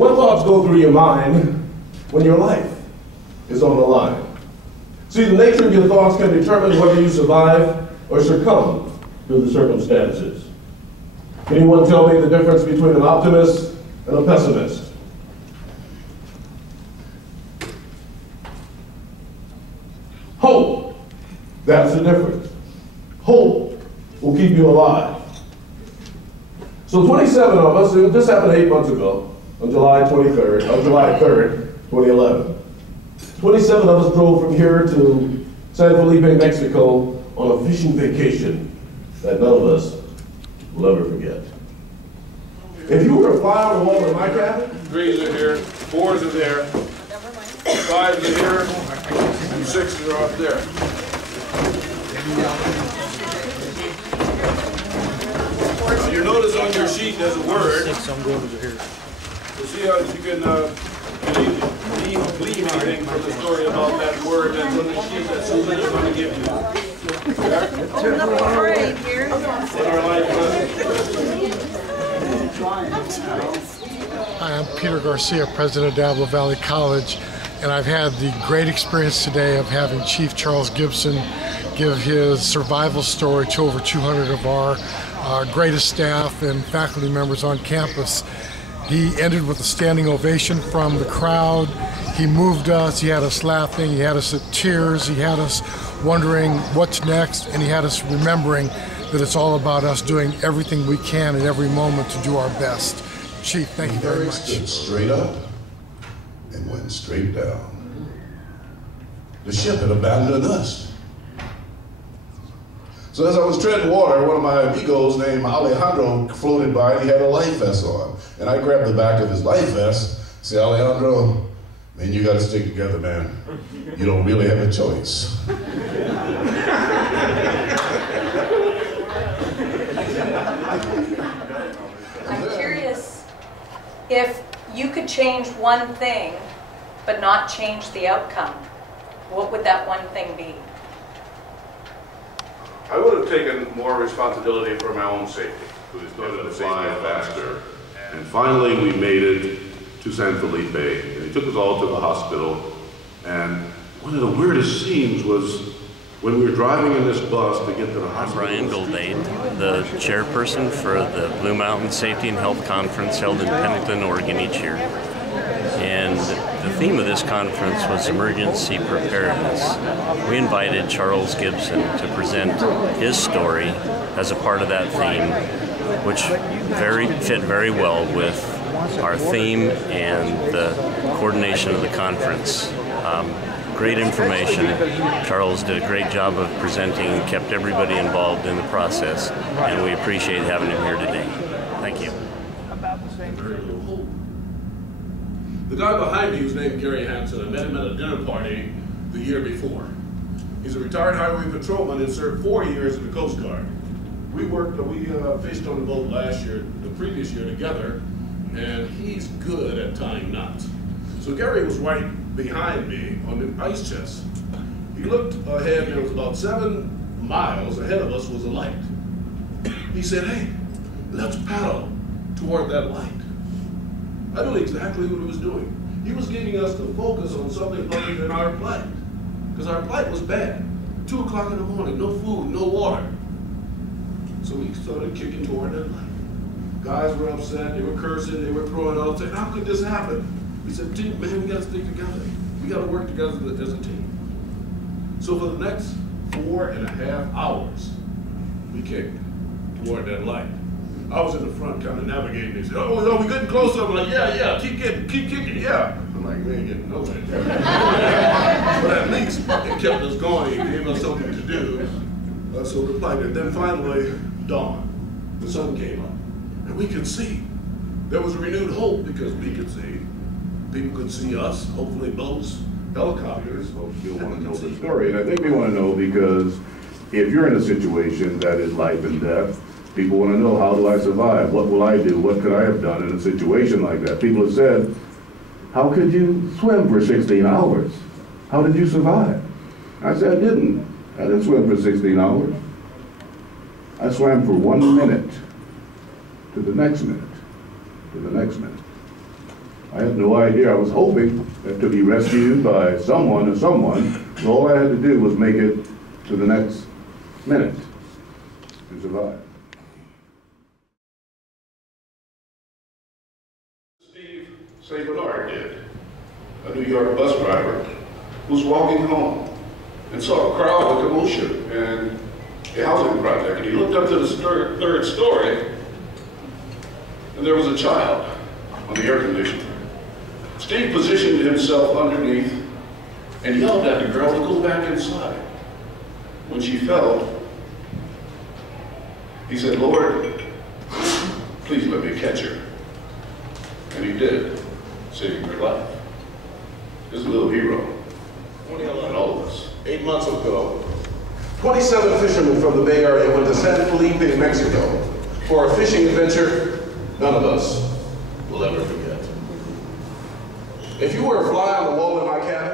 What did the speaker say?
What thoughts go through your mind when your life is on the line? See, the nature of your thoughts can determine whether you survive or succumb to the circumstances. Can anyone tell me the difference between an optimist and a pessimist? Hope, that's the difference. Hope will keep you alive. So 27 of us, this happened 8 months ago, on July 3rd, 2011. 27 of us drove from here to San Felipe, Mexico on a fishing vacation that none of us will ever forget. If you were a fly on the wall in my cabin, 3s are here, 4s are there, 5s are here, and 6s are up there. You notice on your sheet there's a word. So see how you can glean anything from the story about that word that's on the sheet that Susan's going to give you. Hi, I'm Peter Garcia, president of Diablo Valley College, and I've had the great experience today of having Chief Charles Gibson give his survival story to over 200 of our greatest staff and faculty members on campus. He ended with a standing ovation from the crowd. He moved us, he had us laughing, he had us at tears, he had us wondering what's next, and he had us remembering that it's all about us doing everything we can at every moment to do our best. Chief, thank you very much. Stood straight up and went straight down. The ship had abandoned us. So as I was treading water, one of my amigos named Alejandro floated by and he had a life vest on. And I grabbed the back of his life vest, said, Alejandro, man, you gotta stick together, man. You don't really have a choice. I'm curious, if you could change one thing, but not change the outcome, what would that one thing be? I would have taken more responsibility for my own safety. We started to fly faster. And finally we made it to San Felipe. And he took us all to the hospital. And one of the weirdest scenes was when we were driving in this bus to get to the hospital. I'm Brian Goldade, the chairperson for the Blue Mountain Safety and Health Conference held in Pennington, Oregon each year. And the theme of this conference was emergency preparedness. We invited Charles Gibson to present his story as a part of that theme, which fit very well with our theme and the coordination of the conference. Great information. Charles did a great job of presenting and kept everybody involved in the process, and we appreciate having him here today. Thank you. the guy behind me was named Gary Hansen. I met him at a dinner party the year before. He's a retired highway patrolman and served 4 years in the Coast Guard. We fished on the boat last year, the previous year together, and he's good at tying knots. So Gary was right behind me on the ice chest. He looked ahead, and it was about 7 miles ahead of us was a light. He said, "Hey, let's paddle toward that light." I knew exactly what he was doing. He was getting us to focus on something other than our plight, because our plight was bad. 2 o'clock in the morning, no food, no water. So we started kicking toward that light. Guys were upset, they were cursing, they were throwing up, saying, "How could this happen?" We said, "Team, man, we gotta stick together. We gotta work together as a team." So for the next 4.5 hours, we kicked toward that light. I was in the front kind of navigating. They said, "Oh, no, we getting closer." I'm like, yeah, keep kicking, yeah. I'm like, we ain't getting nowhere. But at least it kept us going. It gave us something to do. So we applied it. Then finally, dawn. The sun came up. And we could see. There was renewed hope because we could see. People could see us, hopefully boats, helicopters. You'll want to know the story, and I think they want to know because if you're in a situation that is life and death, people want to know, how do I survive? What will I do? What could I have done in a situation like that? People have said, how could you swim for 16 hours? How did you survive? I said, I didn't swim for 16 hours. I swam for 1 minute to the next minute, to the next minute. I had no idea. I was hoping to be rescued by someone or someone. So all I had to do was make it to the next minute to survive. St. Bernard did. A New York bus driver was walking home and saw a crowd, a commotion, and a housing project. And he looked up to the third story, and there was a child on the air conditioner. Steve positioned himself underneath and yelled at the girl to go back inside. When she fell, he said, "Lord, please let me catch her." And he did, saving her life. He's a little hero. 2011, all of us. 8 months ago, 27 fishermen from the Bay Area went to San Felipe, Mexico, for a fishing adventure none of us will ever forget. If you were a fly on the wall in my cabin,